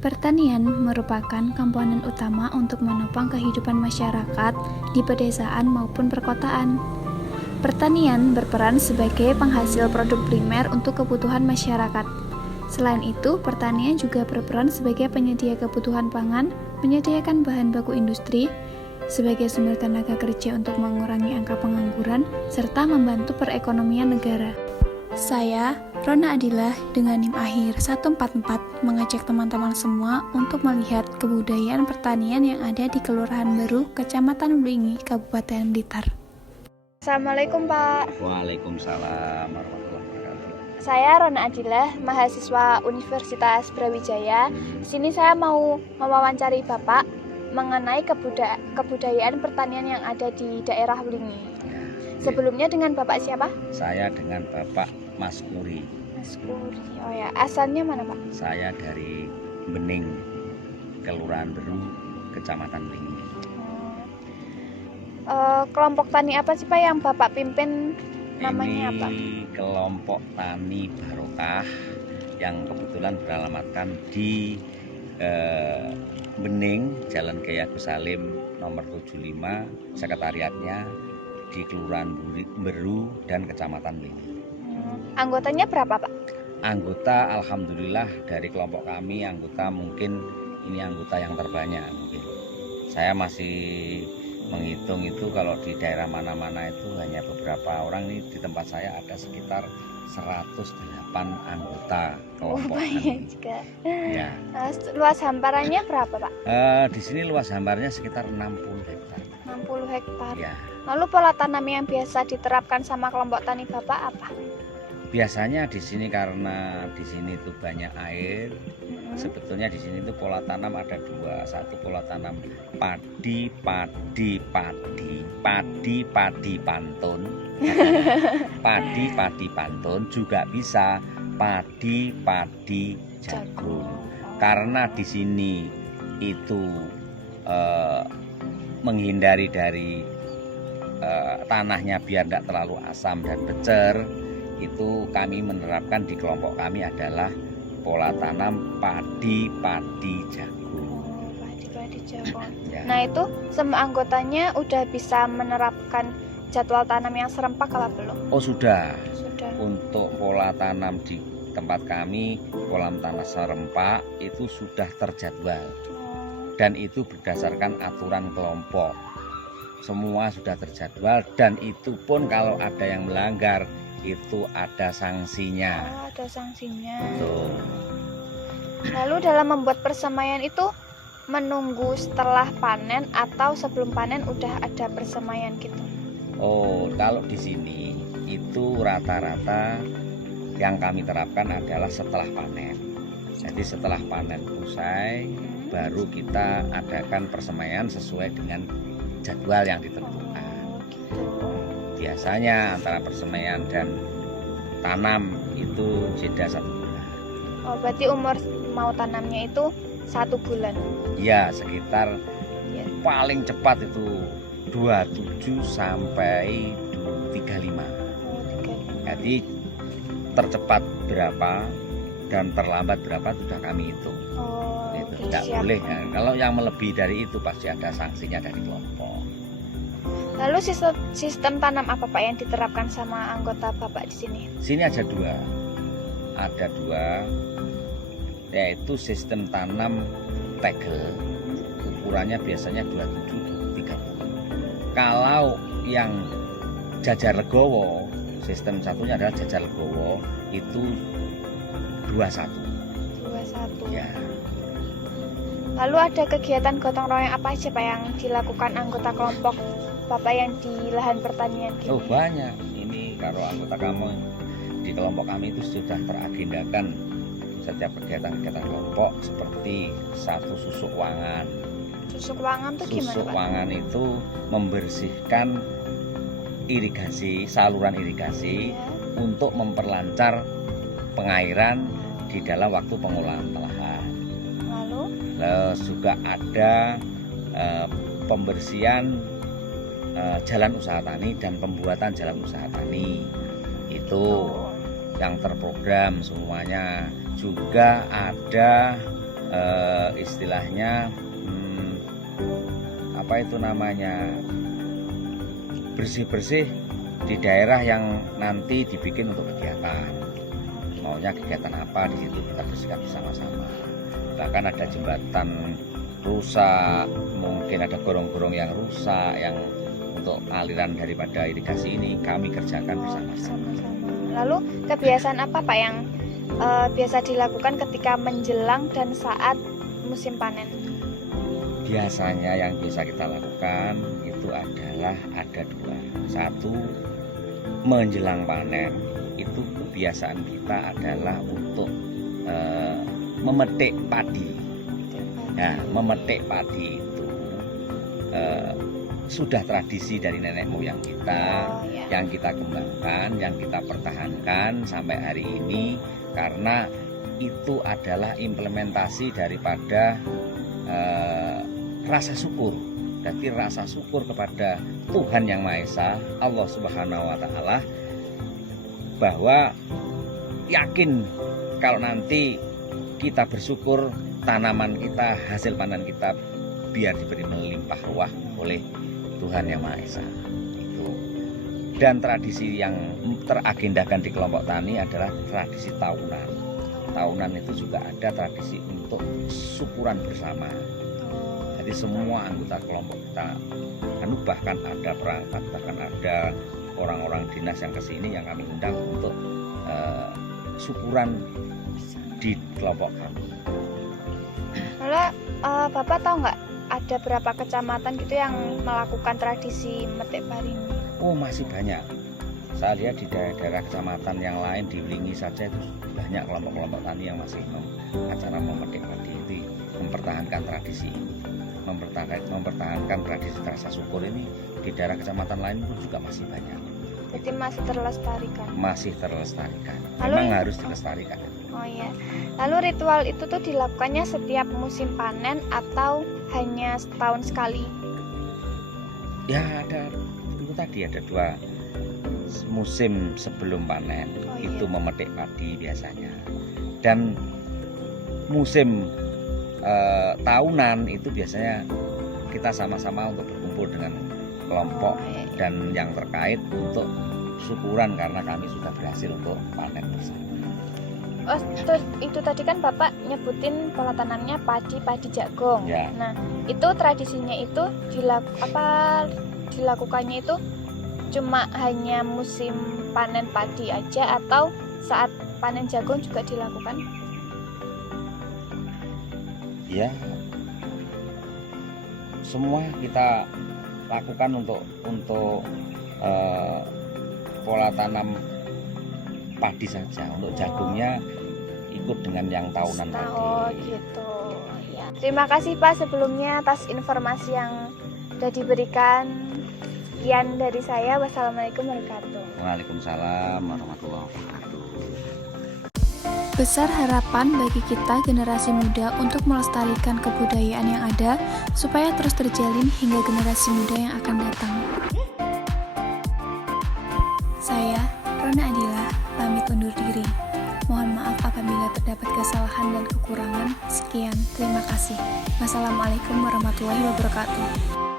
Pertanian merupakan komponen utama untuk menopang kehidupan masyarakat di pedesaan maupun perkotaan. Pertanian berperan sebagai penghasil produk primer untuk kebutuhan masyarakat. Selain itu, pertanian juga berperan sebagai penyedia kebutuhan pangan, menyediakan bahan baku industri, sebagai sumber tenaga kerja untuk mengurangi angka pengangguran, serta membantu perekonomian negara. Saya, Rona Adilah, dengan NIM akhir 144, mengajak teman-teman semua untuk melihat kebudayaan pertanian yang ada di Kelurahan Baru, Kecamatan Blingi, Kabupaten Blitar. Assalamualaikum, Pak. Waalaikumsalam warahmatullahi wabarakatuh. Saya Rona Adilah, mahasiswa Universitas Brawijaya. Di sini saya mau mewawancari Bapak mengenai kebudayaan pertanian yang ada di daerah Blingi. Sebelumnya dengan Bapak siapa? Saya dengan Bapak Mas Kuri. Mas Kuri. Oh ya, asalnya mana, Pak? Saya dari Bening, Kelurahan Beru, Kecamatan Blingi. Kelompok tani apa sih, Pak, yang Bapak pimpin? Namanya apa? Ini kelompok tani Barokah yang kebetulan beralamatkan di Bening, Jalan Kiai Agus Salim nomor 75, sekretariatnya di Kelurahan Beru dan Kecamatan Blingi. Anggotanya berapa, Pak? Anggota alhamdulillah dari kelompok kami mungkin ini anggota yang terbanyak mungkin. Saya masih menghitung itu kalau di daerah mana-mana itu hanya beberapa orang. Ini di tempat saya ada sekitar 108 anggota kelompok Banyak juga. Ya. Luas hamparannya berapa, Pak? Di sini luas hambarnya sekitar 60 hektar. 60 hektar. Ya. Lalu pola tanam yang biasa diterapkan sama kelompok tani Bapak apa? Biasanya di sini karena di sini itu banyak air. Sebetulnya di sini itu pola tanam ada dua. Satu pola tanam padi pantun. Padi pantun juga bisa padi jagung. Karena di sini itu menghindari dari tanahnya biar tidak terlalu asam dan becer, itu kami menerapkan di kelompok kami adalah pola tanam padi jagung. Padi jagung. Ya. Nah, itu semua anggotanya udah bisa menerapkan jadwal tanam yang serempak apa belum? Oh sudah. Sudah. Untuk pola tanam di tempat kami, pola tanam serempak itu sudah terjadwal. Dan itu berdasarkan aturan kelompok. Semua sudah terjadwal dan itu pun kalau ada yang melanggar itu ada sanksinya. Ada sanksinya. Betul. Lalu dalam membuat persemaian itu menunggu setelah panen atau sebelum panen udah ada persemaian gitu? Oh, kalau di sini itu rata-rata yang kami terapkan adalah setelah panen. Jadi setelah panen usai baru kita adakan persemaian sesuai dengan jadwal yang ditentukan. Biasanya antara persemaian dan tanam itu jeda 1 bulan. Oh, berarti umur mau tanamnya itu 1 bulan? Ya, sekitar paling cepat itu 27 sampai 35. Jadi tercepat berapa dan terlambat berapa sudah kami hitung. Itu tidak boleh. Ya. Kalau yang melebihi dari itu pasti ada sanksinya dari kelompok. Lalu sistem tanam apa, Pak, yang diterapkan sama anggota Bapak di sini? Sini ada dua, yaitu sistem tanam tegel, ukurannya biasanya 27-30. Kalau yang jajar legowo, sistem satunya adalah jajar legowo, itu 21. Ya. Lalu ada kegiatan gotong royong apa aja, Pak, yang dilakukan anggota kelompok Bapak yang di lahan pertanian gini? Oh banyak. Ini kalau anggota kamu di kelompok kami itu sudah teragendakan setiap kegiatan-kegiatan kelompok seperti satu susuk wangan. Susuk wangan itu gimana, Susuk Pak? wangan itu membersihkan irigasi, saluran irigasi untuk memperlancar pengairan di dalam waktu pengolahan lahan. Lalu juga ada pembersihan jalan usaha tani dan pembuatan jalan usaha tani. Itu yang terprogram semuanya. Juga ada istilahnya apa itu namanya, bersih-bersih di daerah yang nanti dibikin untuk kegiatan. Maunya kegiatan apa, di situ kita bersihkan bersama-sama. Bahkan ada jembatan rusak, mungkin ada gorong-gorong yang rusak, yang untuk aliran daripada irigasi ini kami kerjakan bersama-sama. Lalu kebiasaan apa Pak yang biasa dilakukan ketika menjelang dan saat musim panen? Biasanya yang bisa kita lakukan itu adalah ada dua. Satu, menjelang panen itu kebiasaan kita adalah untuk memetik padi. Nah, memetik padi itu sudah tradisi dari nenek moyang kita, yang kita kembangkan, yang kita pertahankan sampai hari ini, karena itu adalah implementasi daripada rasa syukur. Jadi rasa syukur kepada Tuhan Yang Maha Esa, Allah Subhanahu wa Ta'ala, bahwa yakin kalau nanti kita bersyukur, tanaman kita, hasil panen kita biar diberi melimpah ruah oleh Tuhan Yang Maha Esa. Itu. Dan tradisi yang teragendakan di kelompok tani adalah tradisi tahunan. Tahunan itu juga ada tradisi untuk syukuran bersama. Jadi semua anggota kelompok kita, bahkan ada perangkat, bahkan ada orang-orang dinas yang kesini yang kami undang untuk syukuran di kelompok kami. Lalu Bapak tahu nggak ada berapa kecamatan gitu yang melakukan tradisi metik padi ini? Oh, masih banyak. Saya lihat di daerah-daerah kecamatan yang lain di Wlingi saja itu banyak kelompok-kelompok tani yang masih acara memetik padi itu mempertahankan tradisi ini. Mempertahankan tradisi rasa syukur ini di daerah kecamatan lain pun juga masih banyak. Jadi masih terlestarikan. Masih terlestarikan. Lalu, memang harus dilestarikan. Oh iya. Lalu ritual itu tuh dilakukannya setiap musim panen atau hanya setahun sekali? Ya ada itu tadi, ada dua musim sebelum panen. Oh, iya. Itu memetik padi biasanya. Dan musim tahunan itu biasanya kita sama-sama untuk berkumpul dengan kelompok dan yang terkait untuk syukuran karena kami sudah berhasil untuk panen bersama. Oh, terus itu tadi kan Bapak nyebutin pola tanamnya padi jagung. Ya. Nah, itu tradisinya itu dilakukannya itu cuma hanya musim panen padi aja atau saat panen jagung juga dilakukan? Ya, semua kita lakukan untuk pola tanam padi saja. Untuk jagungnya ikut dengan yang tahunan tadi. Oh gitu. Ya. Terima kasih Pak sebelumnya atas informasi yang sudah diberikan. Sekian dari saya. Wassalamualaikum warahmatullahi wabarakatuh. Waalaikumsalam warahmatullahi wabarakatuh. Besar harapan bagi kita generasi muda untuk melestarikan kebudayaan yang ada supaya terus terjalin hingga generasi muda yang akan datang. Saya, Rona Adila, pamit undur diri. Mohon maaf apabila terdapat kesalahan dan kekurangan. Sekian, terima kasih. Wassalamualaikum warahmatullahi wabarakatuh.